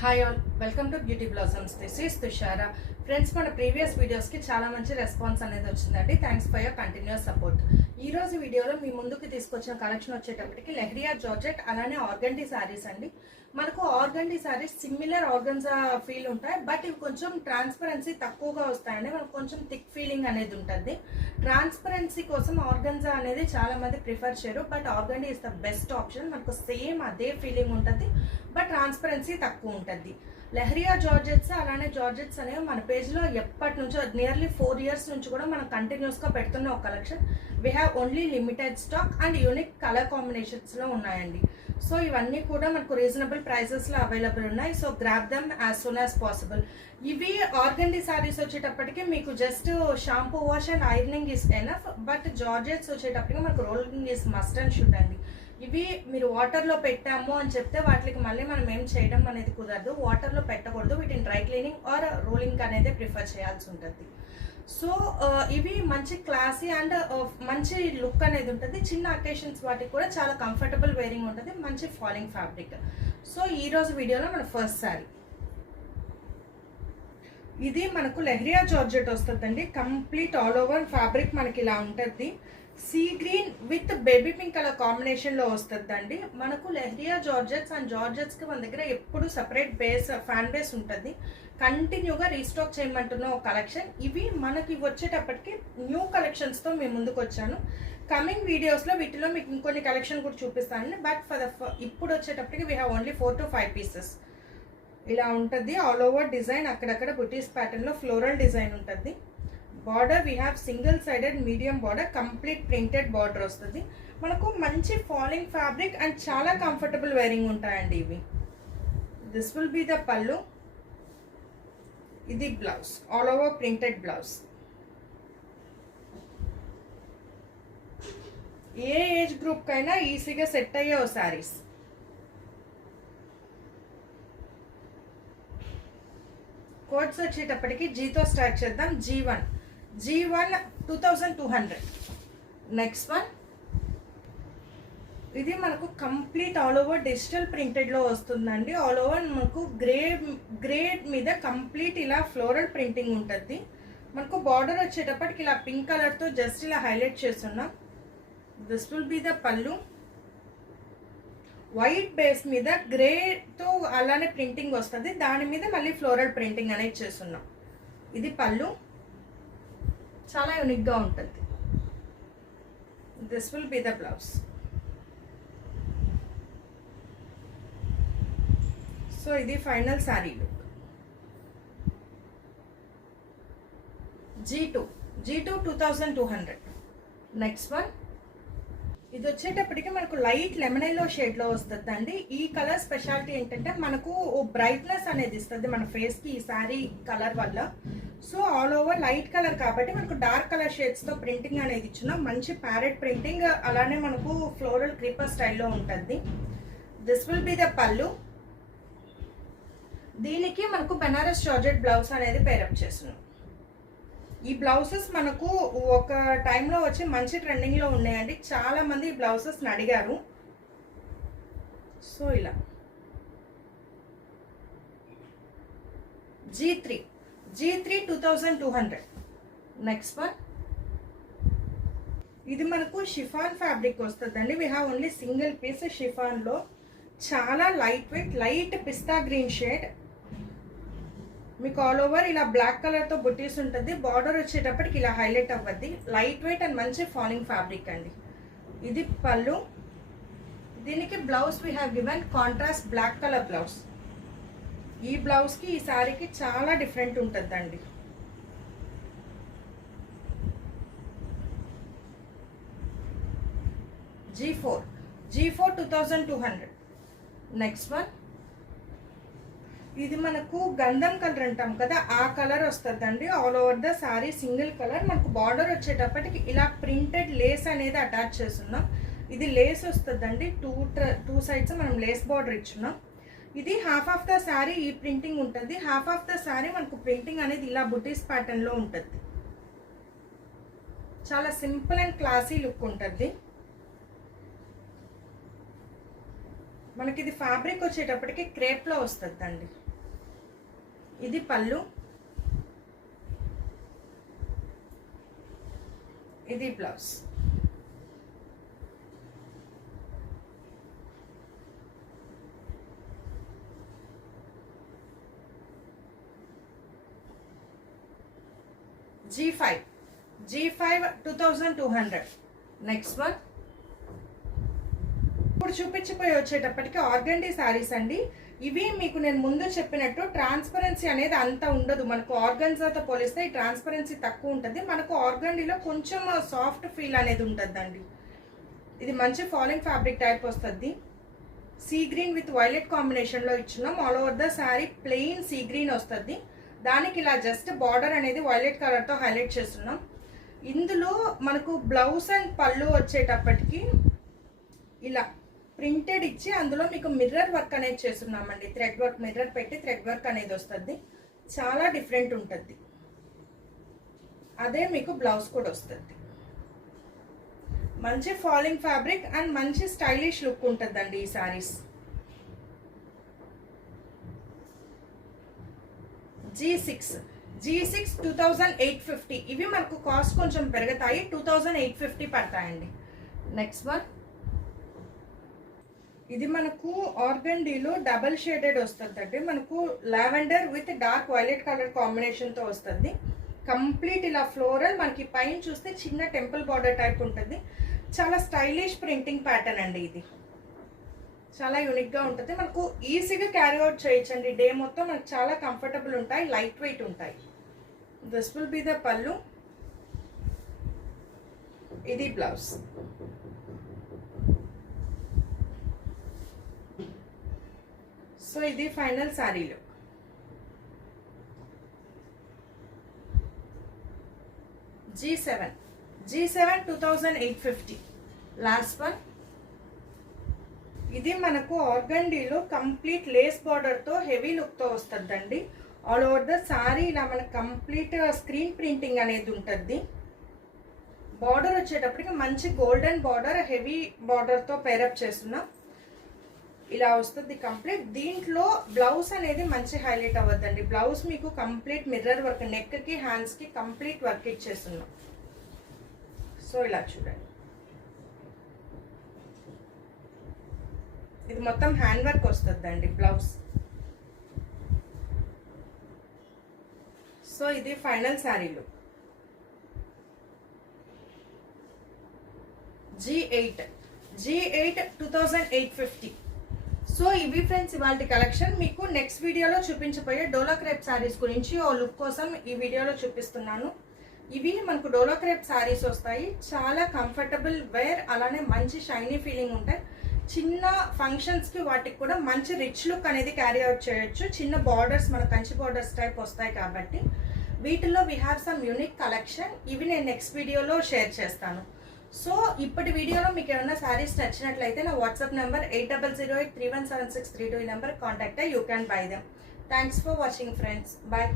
Hi all, welcome to beauty blossoms. This is Tushara. Friends, మన previous వీడియోస్కి చాలా మంచి రెస్పాన్స్ అనేది వచ్చిందండి. Thanks for your continuous support. ఈ రోజు వీడియోలో మీ ముందుకు తీసుకొచ్చిన కలెక్షన్ వచ్చేటప్పటికి లెహరియా జార్జెట్ అలానే ఆర్గండీ శారీస్ అండి. మనకు ఆర్గండీ శారీస్ సిమిలర్ ఆర్గన్జా ఫీల్ ఉంటాయి, బట్ ఇవి కొంచెం ట్రాన్స్పరెన్సీ తక్కువగా వస్తాయండి. మనకు కొంచెం థిక్ ఫీలింగ్ అనేది ఉంటుంది. ట్రాన్స్పరెన్సీ కోసం ఆర్గన్జా అనేది చాలా మంది ప్రిఫర్ చేయరు, but organdy is the best option. మనకు సేమ్ అదే ఫీలింగ్ ఉంటుంది, బట్ ట్రాన్స్పరెన్సీ తక్కువ ఉంటుంది. లెహరియా జార్జెట్స్ అలానే జార్జెట్స్ అనేవి మన పేజ్లో ఎప్పటి నుంచో నియర్లీ 4 years నుంచి కూడా మనం కంటిన్యూస్గా పెడుతున్న ఒక collection. We have only limited stock and unique colour కాంబినేషన్స్లో ఉన్నాయండి. సో ఇవన్నీ కూడా మనకు రీజనబుల్ ప్రైజెస్లో అవైలబుల్ ఉన్నాయి. So grab them as soon as possible. ఇవి ఆర్గండీ శారీస్ వచ్చేటప్పటికి మీకు just shampoo wash and ironing is enough, but georgettes వచ్చేటప్పటికి మనకు rolling is must and should అండి. ఇవి మీరు వాటర్లో పెట్టాము అని చెప్తే వాటికి మళ్ళీ మనం ఏం చేయడం అనేది కుదరదు. వాటర్లో పెట్టకూడదు, వీటిని డ్రై క్లీనింగ్ ఆర్ రోలింగ్ అనేది ప్రిఫర్ చేయాల్సి ఉంటుంది. సో ఇవి మంచి క్లాసీ అండ్ మంచి లుక్ అనేది ఉంటుంది. చిన్న అకేషన్స్ వాటికి కూడా చాలా కంఫర్టబుల్ వేరింగ్ ఉంటుంది, మంచి ఫాలింగ్ ఫ్యాబ్రిక్. సో ఈరోజు వీడియోలో మన ఫస్ట్ శారీ ఇది మనకు లెహరియా జార్జెట్ వస్తుందండి. కంప్లీట్ ఆల్ ఓవర్ ఫ్యాబ్రిక్ మనకి ఇలా ఉంటుంది. See green with baby pink colour కాంబినేషన్లో వస్తుందండి. మనకు లెహరియా జార్జెట్స్ అండ్ జార్జెట్స్కి మన దగ్గర ఎప్పుడు సపరేట్ ఫ్యాన్ బేస్ ఉంటుంది. కంటిన్యూగా రీస్టాక్ చేయమంటున్న ఒక కలెక్షన్. ఇవి మనకి వచ్చేటప్పటికి న్యూ కలెక్షన్స్తో మేము ముందుకు వచ్చాను. కమింగ్ వీడియోస్లో వీటిలో మీకు ఇంకొన్ని కలెక్షన్ కూడా చూపిస్తానండి. బట్ ఇప్పుడు వచ్చేటప్పటికి we have only 4 to 5 pieces. ఇలా ఉంటుంది ఆల్ ఓవర్ డిజైన్. అక్కడక్కడ బుటీస్ ప్యాటర్న్లో ఫ్లోరల్ డిజైన్ ఉంటుంది. Border we have single sided medium border, complete printed border వస్తుంది. మనకు మంచి ఫాలింగ్ ఫ్యాబ్రిక్ అండ్ చాలా కంఫర్టబుల్ వేరింగ్ ఉంటాయండి ఇవి. This will be the pallu. ఇది blouse, all over printed blouse. ఏ ఏజ్ గ్రూప్కైనా ఈజీగా సెట్ అయ్యే ఓ శారీస్. కోడ్స్ వచ్చేటప్పటికి జీతో స్టార్ట్ చేద్దాం. G1 2200. నెక్స్ట్ వన్, ఇది మనకు కంప్లీట్ ఆల్ ఓవర్ డిజిటల్ ప్రింటెడ్లో వస్తుందండి. ఆల్ ఓవర్ మనకు గ్రే మీద కంప్లీట్ ఇలా ఫ్లోరల్ ప్రింటింగ్ ఉంటుంది. మనకు బార్డర్ వచ్చేటప్పటికి ఇలా పింక్ కలర్తో జస్ట్ ఇలా హైలైట్ చేస్తున్నాం. దిస్ విల్ బి ద పళ్ళు. వైట్ బేస్ మీద గ్రేతో అలానే ప్రింటింగ్ వస్తుంది, దాని మీద మళ్ళీ ఫ్లోరల్ ప్రింటింగ్ అనేది చేస్తున్నాం. ఇది పళ్ళు, చాలా యూనిక్గా ఉంటుంది. This will be the blouse. So ఇది final sari look. G2 2200. Next one, ఇది వచ్చేటప్పటికి మనకు లైట్ లెమన్ ఎల్లో షేడ్లో వస్తుందండి. ఈ కలర్ స్పెషాలిటీ ఏంటంటే మనకు బ్రైట్నెస్ అనేది ఇస్తుంది మన ఫేస్కి ఈ శారీ కలర్ వల్ల. So all over light colour కాబట్టి మనకు డార్క్ కలర్ షేడ్స్తో ప్రింటింగ్ అనేది ఇచ్చున్నాం. మంచి ప్యారెట్ ప్రింటింగ్, అలానే మనకు ఫ్లోరల్ క్రీపర్ స్టైల్లో ఉంటుంది. దిస్ విల్ బి ద పళ్ళు. దీనికి మనకు బెనారస్ జార్జెట్ బ్లౌజ్ అనేది పేరప్ చేస్తున్నాం. ఈ బ్లౌజెస్ మనకు ఒక టైంలో వచ్చి మంచి ట్రెండింగ్లో ఉన్నాయండి. చాలా మంది ఈ బ్లౌజెస్ని అడిగారు. సో ఇలా G3 2200. నెక్స్ట్ వన్, ఇది మనకు షిఫాన్ ఫ్యాబ్రిక్ వస్తుందండి. We have only single piece షిఫాన్లో. చాలా light weight, light pista green shade. మీకు ఆల్ ఓవర్ ఇలా బ్లాక్ కలర్తో బుటీస్ ఉంటుంది. బార్డర్ వచ్చేటప్పటికి ఇలా హైలైట్ అవ్వద్ది. లైట్ వెయిట్ అండ్ మంచి ఫాలింగ్ ఫ్యాబ్రిక్ అండి. ఇది పళ్ళు. దీనికి blouse we have given contrast black colour blouse. ఈ బ్లౌజ్కి ఈ శారీకి చాలా డిఫరెంట్ ఉంటుందండి. G4 2200. నెక్స్ట్ వన్, ఇది మనకు గంధం కలర్ అంటాం కదా, ఆ కలర్ వస్తుందండి. All over the sari single colour. మనకు బార్డర్ వచ్చేటప్పటికి ఇలా ప్రింటెడ్ లేస్ అనేది అటాచ్ చేస్తున్నాం. ఇది లేస్ వస్తుందండి. టూ సైడ్స్ మనం లేస్ బార్డర్ ఇచ్చున్నాం. ఇది హాఫ్ ఆఫ్ ద శారీ ఈ ప్రింటింగ్ ఉంటుంది. హాఫ్ ఆఫ్ ద శారీ మనకు ప్రింటింగ్ అనేది ఇలా బుటీస్ ప్యాటర్న్లో ఉంటుంది. చాలా సింపుల్ అండ్ క్లాసీ లుక్ ఉంటుంది. మనకి ఇది ఫ్యాబ్రిక్ వచ్చేటప్పటికి క్రేప్ లో వస్తుందండి. ఇది పళ్ళు, ఇది బ్లౌజ్. G5 2200. Next one. ఇప్పుడు చూపించిపోయి వచ్చేటప్పటికి ఆర్గండీ శారీస్ అండి. ఇవి మీకు నేను ముందు చెప్పినట్టు ట్రాన్స్పరెన్సీ అనేది అంత ఉండదు. మనకు ఆర్గన్జాతో పోలిస్తే ఈ ట్రాన్స్పరెన్సీ తక్కువ ఉంటుంది. మనకు ఆర్గండీలో కొంచెం సాఫ్ట్ ఫీల్ అనేది ఉంటుందండి. ఇది మంచి ఫాలింగ్ ఫ్యాబ్రిక్ టైప్ వస్తుంది. సీ గ్రీన్ విత్ వైలెట్ కాంబినేషన్లో ఇచ్చున్నాం. All over the sari plain sea green వస్తుంది. దానికి ఇలా జస్ట్ బార్డర్ అనేది వైలెట్ కలర్తో హైలైట్ చేస్తున్నాం. ఇందులో మనకు బ్లౌజ్ అండ్ పళ్ళు వచ్చేటప్పటికి ఇలా ప్రింటెడ్ ఇచ్చి అందులో మీకు మిర్రర్ వర్క్ అనేది చేస్తున్నామండి. థ్రెడ్ వర్క్, మిర్రర్ పెట్టి థ్రెడ్ వర్క్ అనేది వస్తుంది. చాలా డిఫరెంట్ ఉంటుంది. అదే మీకు బ్లౌజ్ కూడా వస్తుంది. మంచి ఫాలింగ్ ఫ్యాబ్రిక్ అండ్ మంచి స్టైలిష్ లుక్ ఉంటుందండి ఈ శారీస్. G6 2850. ఇవి మనకు కాస్ట్ కొంచెం పెరుగుతాయి, 2850 పడతాయండి. Next one. ఇది మనకు ఆర్గండీలో డబల్ షేడెడ్ వస్తుంది. మనకు lavender with dark violet colour కాంబినేషన్తో వస్తుంది. కంప్లీట్ ఇలా ఫ్లోరల్, మనకి పైన చూస్తే చిన్న టెంపుల్ బార్డర్ టైప్ ఉంటుంది. చాలా స్టైలిష్ ప్రింటింగ్ ప్యాటర్న్ అండి. ఇది చాలా యూనిక్గా ఉంటుంది. మనకు ఈజీగా క్యారీ అవుట్ చేయొచ్చండి. డే మొత్తం మనకు చాలా కంఫర్టబుల్ ఉంటాయి, లైట్ వెయిట్ ఉంటాయి. This will be the pallu, ఇది బ్లౌజ్. సో ఇది ఫైనల్ శారీలో. G7 2850. Last one. ఇది మనకు ఆర్గండీలో కంప్లీట్ లేస్ బార్డర్తో హెవీ లుక్తో వస్తుందండి. ఆల్ ఓవర్ ద శారీ ఇలా మనకు కంప్లీట్ స్క్రీన్ ప్రింటింగ్ అనేది ఉంటుంది. బార్డర్ వచ్చేటప్పటికి మంచి గోల్డెన్ బార్డర్, హెవీ బార్డర్తో పేరప్ చేస్తున్నాం. ఇలా వస్తుంది కంప్లీట్. దీంట్లో బ్లౌజ్ అనేది మంచి హైలైట్ అవ్వద్దండి. బ్లౌజ్ మీకు కంప్లీట్ మిర్రర్ వర్క్, నెక్కి హ్యాండ్స్కి కంప్లీట్ వర్క్ ఇచ్చేస్తున్నాం. సో ఇలా చూడండి. ఇది మొత్తం హ్యాండ్ వర్క్ వస్తుందండి బ్లౌజ్. సో ఇది ఫైనల్ శారీలో. G8 2850. సో ఇవి ఫ్రెండ్స్ ఇవాళ కలెక్షన్. మీకు నెక్స్ట్ వీడియోలో చూపించబోయే డోలా క్రేప్ శారీస్ గురించి ఓ లుక్ కోసం ఈ వీడియోలో చూపిస్తున్నాను. ఇవి మనకు డోలా క్రేప్ శారీస్ వస్తాయి. చాలా కంఫర్టబుల్ వేర్, అలానే మంచి షైనీ ఫీలింగ్ ఉంటాయి. చిన్న ఫంక్షన్స్కి వాటికి కూడా మంచి రిచ్ లుక్ అనేది క్యారీ అవుట్ చేయొచ్చు. చిన్న బార్డర్స్, మన కంచి బార్డర్స్ టైప్ వస్తాయి కాబట్టి వీటిలో we have some unique collection. ఇవి నేను నెక్స్ట్ వీడియోలో షేర్ చేస్తాను. సో ఇప్పటి వీడియోలో మీకు ఏమైనా శారీస్ నచ్చినట్లయితే నా వాట్సాప్ నెంబర్ 8008317632 ఈ నెంబర్ కాంటాక్ట్ అయ్యి you can buy them. Thanks for watching friends. Bye.